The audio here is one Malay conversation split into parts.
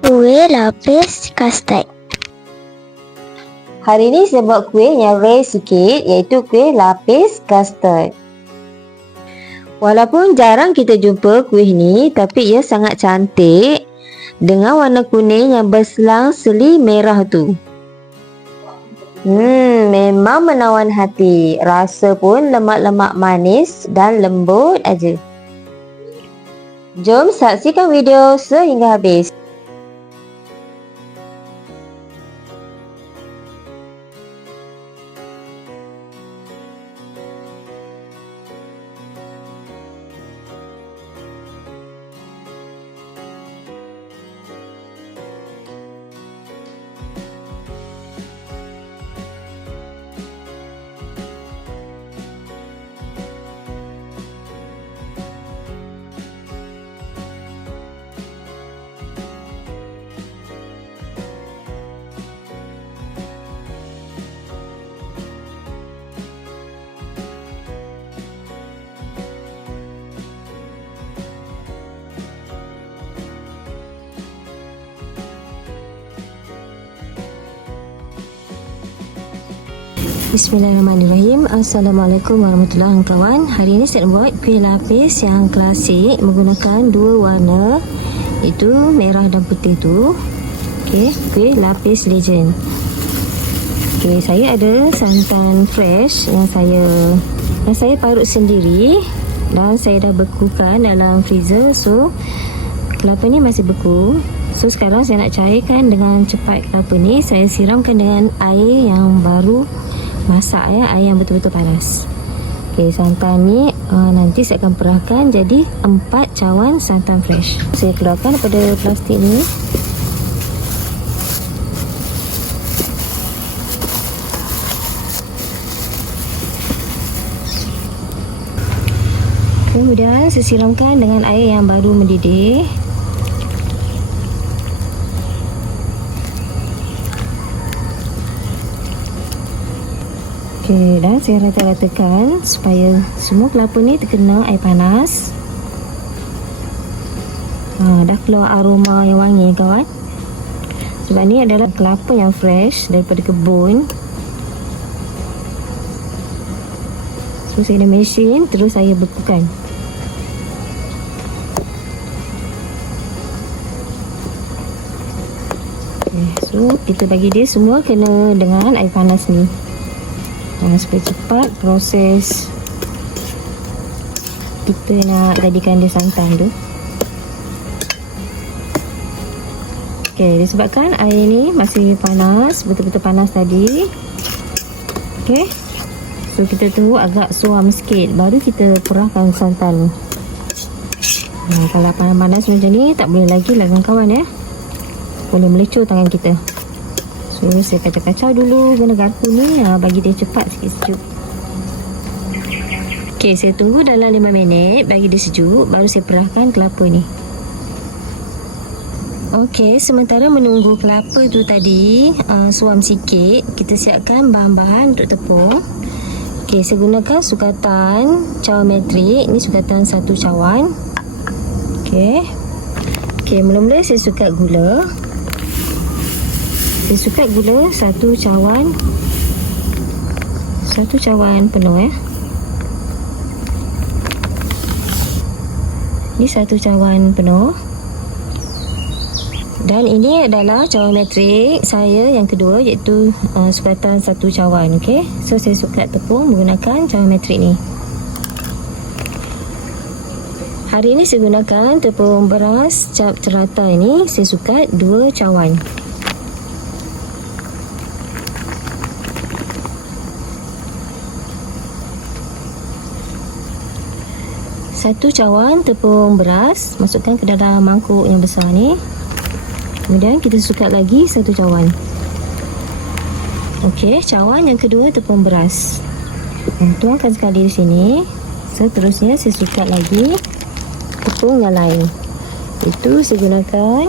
Kuih lapis custard. Hari ni saya buat kuih yang rare sikit iaitu kuih lapis custard. Walaupun jarang kita jumpa kuih ni tapi ia sangat cantik dengan warna kuning yang berselang seli merah tu. Hmm, memang menawan hati. Rasa pun lemak-lemak manis dan lembut aja. Jom saksikan video sehingga habis. Bismillahirrahmanirrahim. Assalamualaikum warahmatullahi wabarakatuh Hari ini saya buat kuih lapis yang klasik Menggunakan dua warna. Itu merah dan putih tu. Okey, kuih lapis legend. Okey, saya ada santan fresh Yang saya Yang saya parut sendiri Dan saya dah bekukan dalam freezer. So Kelapa ni masih beku. So sekarang saya nak cairkan dengan cepat kelapa ni. Saya siramkan dengan air yang baru masak ya yang betul-betul panas. Okey, santan ni uh, nanti saya akan perahkan jadi empat cawan santan fresh. Saya keluarkan daripada plastik ni. Kemudian saya siramkan dengan air yang baru mendidih. Okey, dan saya rata-ratakan supaya semua kelapa ni terkena air panas. Ha, dah keluar aroma yang wangi kawan. Sebab ni adalah kelapa yang fresh daripada kebun. So saya dah mesin terus saya bekukan. Okay, so kita bagi dia semua kena dengan air panas ni uh, supaya cepat proses kita nak jadikan dia santan tu. Ok disebabkan air ni masih panas betul-betul panas tadi. Ok so kita tunggu agak suam sikit baru kita perahkan santan. Nah, kalau panas-panas macam ni tak boleh lagi lah kawan-kawan ya. Boleh melecur tangan kita So saya kacau-kacau dulu guna garpu ni ha, bagi dia cepat sikit sejuk. Okey, saya tunggu dalam 5 minit bagi dia sejuk baru saya perahkan kelapa ni. Okey, sementara menunggu kelapa tu tadi uh, suam sikit, kita siapkan bahan-bahan untuk tepung. Okey, saya gunakan sukatan cawan metrik. Ini sukatan satu cawan. Okey. Okey, mula-mula saya sukat gula suka gula satu cawan. Satu cawan penuh ya ini satu cawan penuh. Dan ini adalah cawan metrik saya yang kedua iaitu uh, sukatan satu cawan ok so saya suka tepung menggunakan cawan metrik ni. Hari ini saya gunakan tepung beras cap cerata ini. Saya suka dua cawan satu cawan tepung beras masukkan ke dalam mangkuk yang besar ni. Kemudian kita sukat lagi satu cawan. Ok cawan yang kedua tepung beras. Tuangkan sekali di sini. Seterusnya saya sukat lagi tepung yang lain. Itu saya gunakan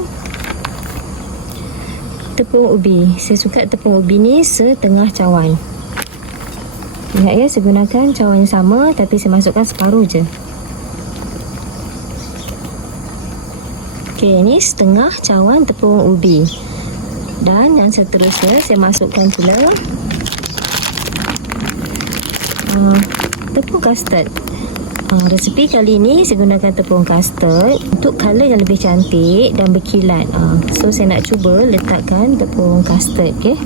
tepung ubi. Saya suka tepung ubi ni setengah cawan. Ingat ya, saya gunakan cawan yang sama tapi saya masukkan separuh je. Okey, ni setengah cawan tepung ubi. Dan yang seterusnya saya masukkan pula uh, tepung custard. Uh, resepi kali ni saya gunakan tepung custard untuk colour yang lebih cantik dan berkilat. Uh, so saya nak cuba letakkan tepung custard, okey.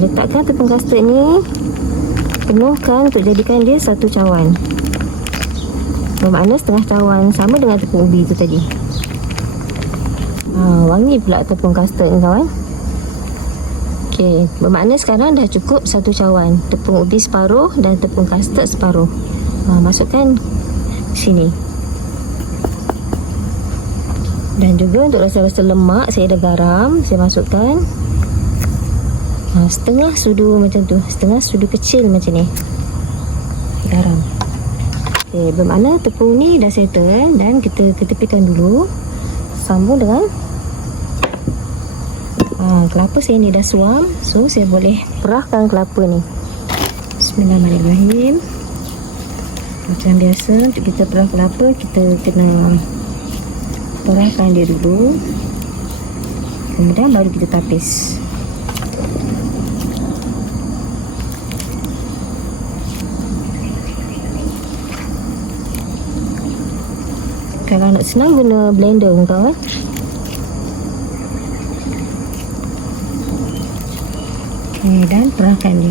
Letakkan tepung custard ni penuhkan untuk jadikan dia satu cawan. Bermakna setengah cawan sama dengan tepung ubi tu tadi. Ha, wangi pula tepung custard ni kawan. Okey, bermakna sekarang dah cukup satu cawan. Tepung ubi separuh dan tepung custard separuh. Ha, masukkan sini. Dan juga untuk rasa-rasa lemak, saya ada garam. Saya masukkan ha, setengah sudu macam tu. Setengah sudu kecil macam ni. Garam. Okey, bermakna tepung ni dah settle kan? Dan kita ketepikan dulu. Sambung dengan ha, kelapa saya ni dah suam. So, saya boleh perahkan kelapa ni. Bismillahirrahmanirrahim. Macam biasa untuk kita perah kelapa kita kena perahkan dia dulu. Kemudian baru kita tapis. Kalau nak senang guna blender kau eh. Okay, dan perahkan dia.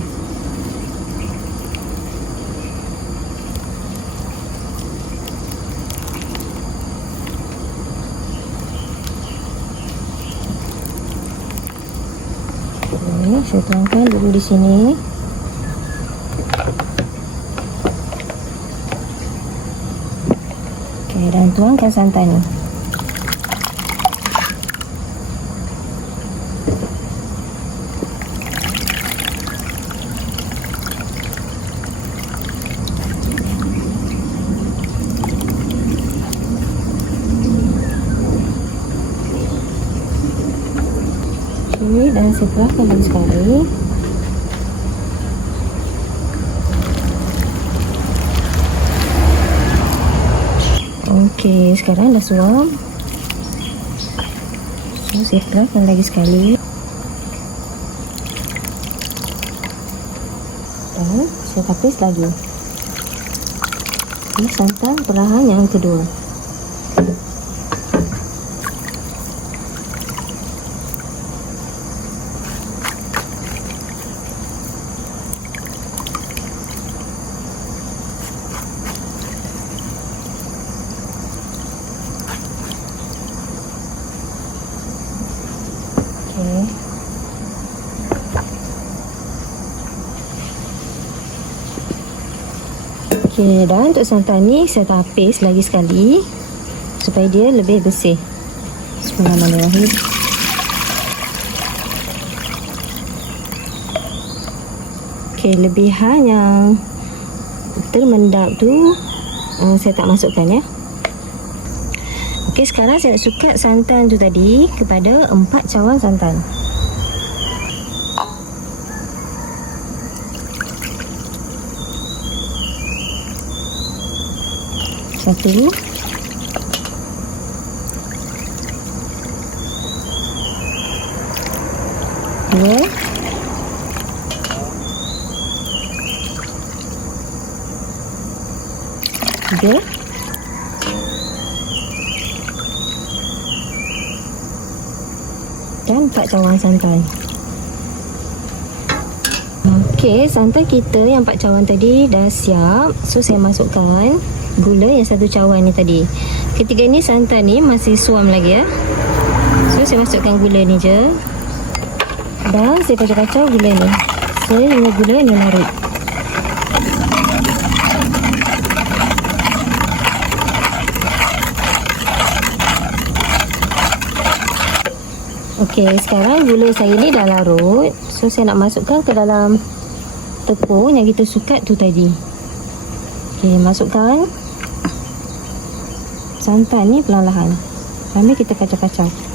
Okay, saya tuangkan dulu di sini. Okey, dan tuangkan santan ni. Dan perahkan lagi sekali. Okey, sekarang dah suam. So, saya perahkan lagi sekali. Dan saya tapis lagi. Ini santan perahan yang kedua. Okey. Okey, dan untuk santan ni saya tapis lagi sekali supaya dia lebih bersih. Bismillahirrahmanirrahim. Okey, lebihan yang termendap tu uh, saya tak masukkan ya. Okey, sekarang saya nak sukat santan tu tadi kepada empat cawan santan. Satu. Dua. Tiga. dan empat cawan santan. Okey, santan kita yang empat cawan tadi dah siap. So saya masukkan gula yang satu cawan ni tadi. Ketiga ni santan ni masih suam lagi ya. So saya masukkan gula ni je. Dan saya kacau-kacau gula ni. Saya dengan gula ni larut. Okey, sekarang gula saya ni dah larut. So saya nak masukkan ke dalam tepung yang kita sukat tu tadi. Okey, masukkan santan ni perlahan-lahan. Sambil kita kacau-kacau.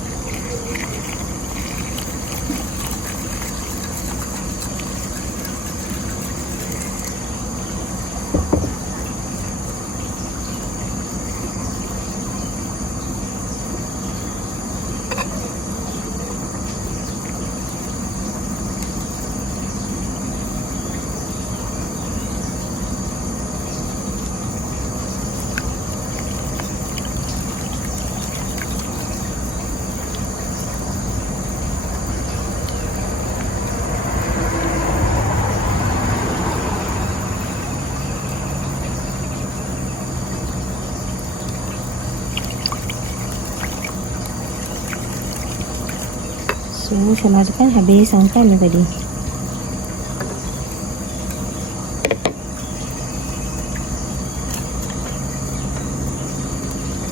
So, saya masukkan habis santan ni tadi.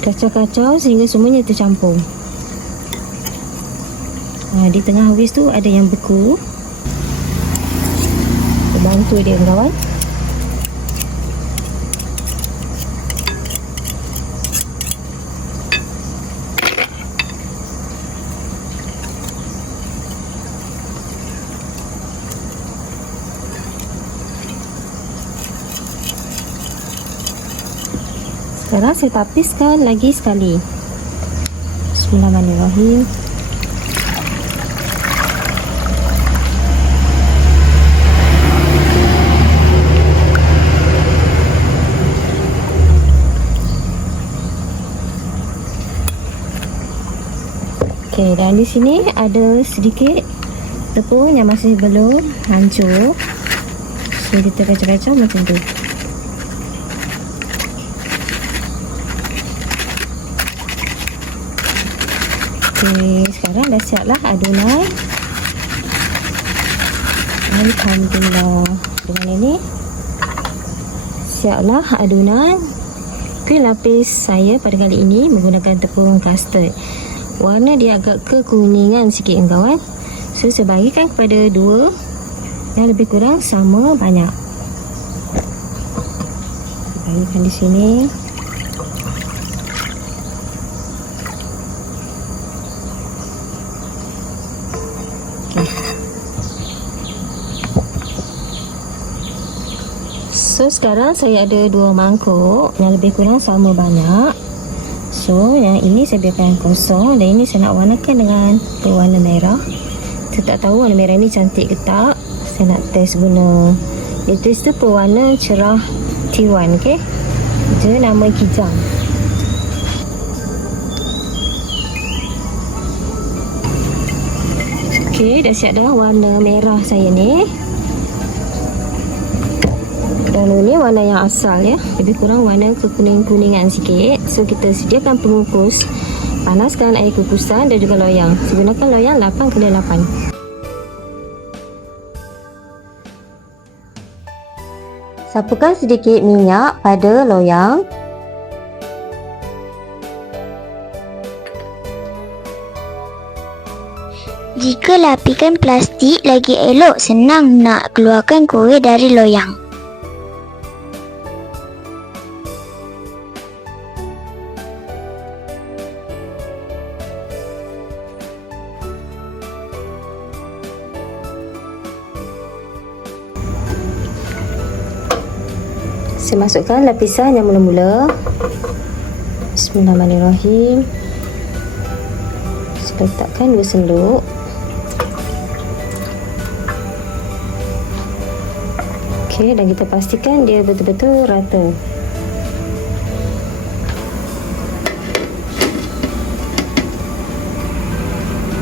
Kacau-kacau sehingga semuanya tercampur. Ha, di tengah habis tu ada yang beku. Bantu dia kawan. Sekarang saya tapiskan lagi sekali. Bismillahirrahmanirrahim. Okey, dan di sini ada sedikit tepung yang masih belum hancur. So, kita kacau-kacau macam tu. Sekarang dah siap lah adunan. Alhamdulillah. Dengan ini, siaplah adunan. Kuih lapis saya pada kali ini menggunakan tepung custard. Warna dia agak kekuningan sikit kawan. So, saya bagikan kepada dua yang lebih kurang sama banyak. Saya bagikan di sini. So sekarang saya ada dua mangkuk yang lebih kurang sama banyak. So yang ini saya biarkan kosong dan ini saya nak warnakan dengan warna merah. Saya tak tahu warna merah ni cantik ke tak. Saya nak test guna. Dia test tu pewarna cerah T1 okay. Dia nama Kijang. Okay, dah siap dah warna merah saya ni. Dan ini warna yang asal ya. Lebih kurang warna kekuning-kuningan sikit. So kita sediakan pengukus. Panaskan air kukusan dan juga loyang. Gunakan loyang 8 kali 8. Sapukan sedikit minyak pada loyang. Jika lapikan plastik lagi elok senang nak keluarkan kuih dari loyang. Saya masukkan lapisan yang mula-mula. Bismillahirrahmanirrahim. Saya letakkan dua senduk. Okey, dan kita pastikan dia betul-betul rata.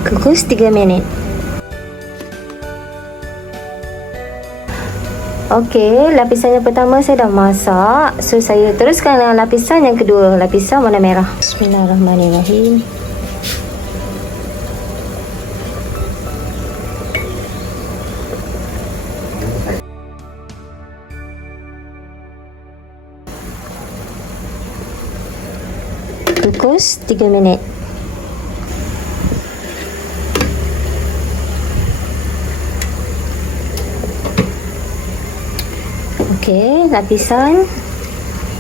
Kukus 3 minit. Okey, lapisan yang pertama saya dah masak. So, saya teruskan dengan lapisan yang kedua. Lapisan warna merah. Bismillahirrahmanirrahim. Kukus 3 minit. Okey, lapisan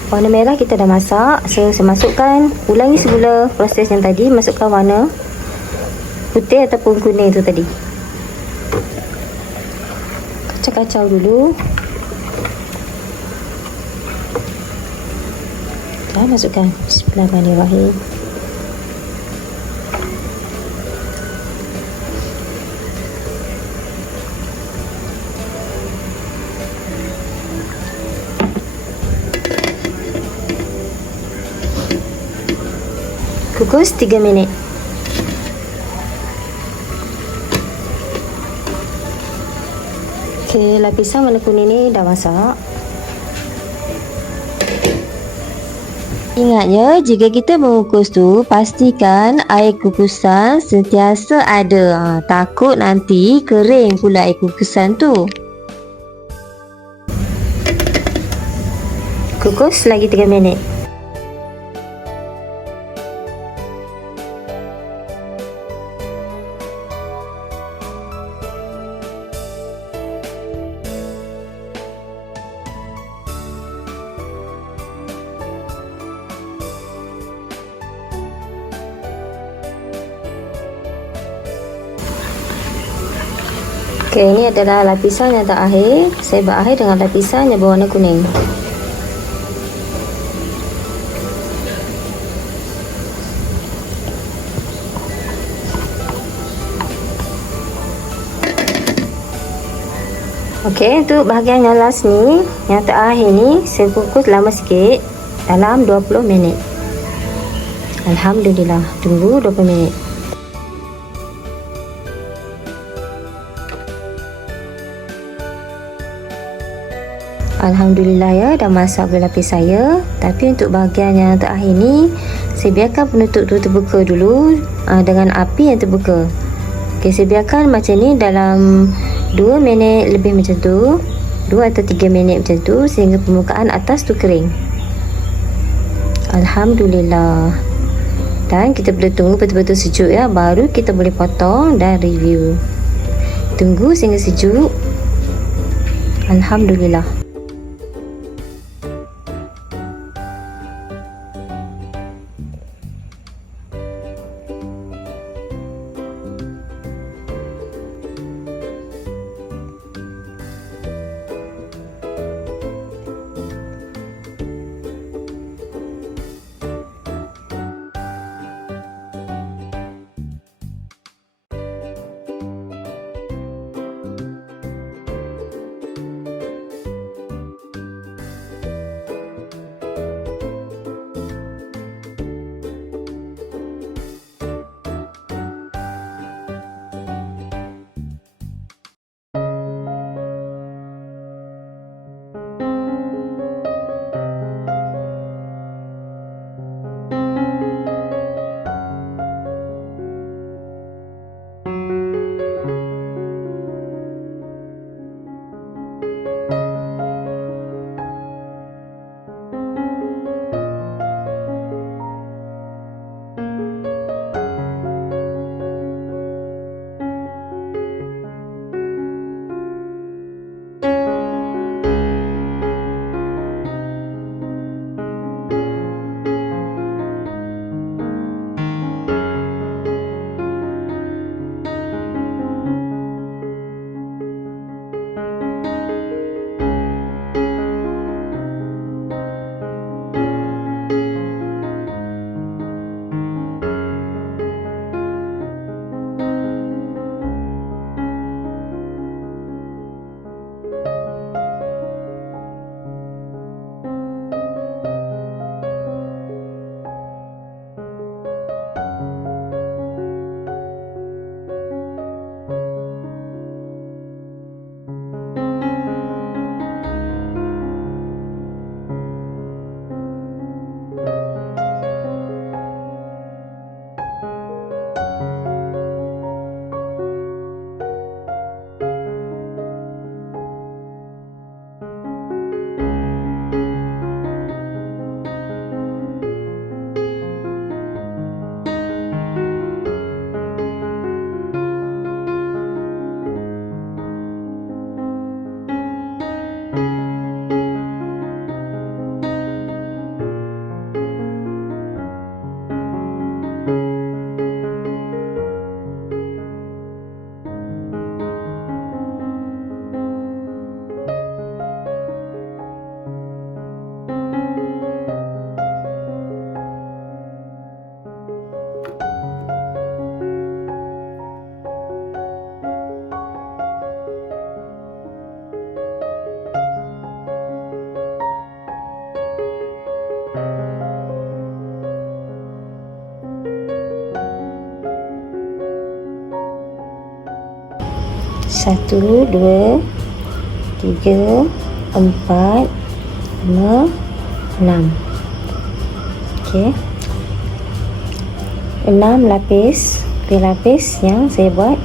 warna merah kita dah masak. So, saya masukkan, ulangi semula proses yang tadi. Masukkan warna putih ataupun kuning tu tadi. Kacau-kacau dulu. Dah masukkan. Bismillahirrahmanirrahim. Kukus 3 minit. Okey, lapisan warna kuning ni dah masak. Ingat ya, jika kita mengukus tu, pastikan air kukusan sentiasa ada. Ha, takut nanti kering pula air kukusan tu. Kukus lagi 3 minit. Okey, ini adalah lapisan yang terakhir. Saya berakhir dengan lapisan yang berwarna kuning. Okey, untuk bahagian yang last ni, yang terakhir ni, saya kukus lama sikit dalam 20 minit. Alhamdulillah, tunggu 20 minit. Alhamdulillah ya dah masak gula lapis saya. Tapi untuk bahagian yang terakhir ni saya biarkan penutup tu terbuka dulu aa, dengan api yang terbuka. Ok saya biarkan macam ni dalam 2 minit lebih macam tu 2 atau 3 minit macam tu sehingga permukaan atas tu kering. Alhamdulillah. Dan kita boleh tunggu betul-betul sejuk ya baru kita boleh potong dan review. Tunggu sehingga sejuk. Alhamdulillah Satu, dua, tiga, empat, lima, enam. Okey. Enam lapis kuih lapis yang saya buat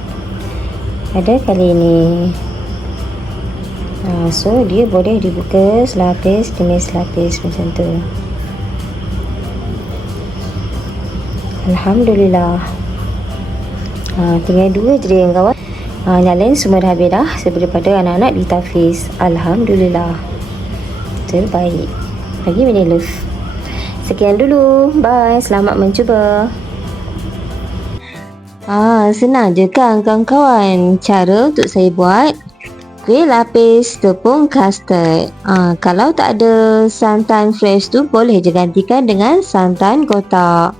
pada kali ini. Ha, so dia boleh dibuka selapis demi selapis macam tu. Alhamdulillah. Ha, tinggal dua je dia kawan. Ha, lain semua dah habis dah daripada anak-anak ditafis. Alhamdulillah. Terbaik. Lagi many love. Sekian dulu. Bye. Selamat mencuba. Ah, senang je kan kawan-kawan. Cara untuk saya buat kuih lapis tepung custard. Ah, kalau tak ada santan fresh tu boleh je gantikan dengan santan kotak.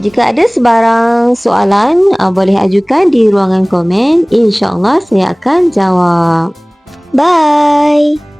Jika ada sebarang soalan, ah, boleh ajukan di ruangan komen. InsyaAllah saya akan jawab. Bye!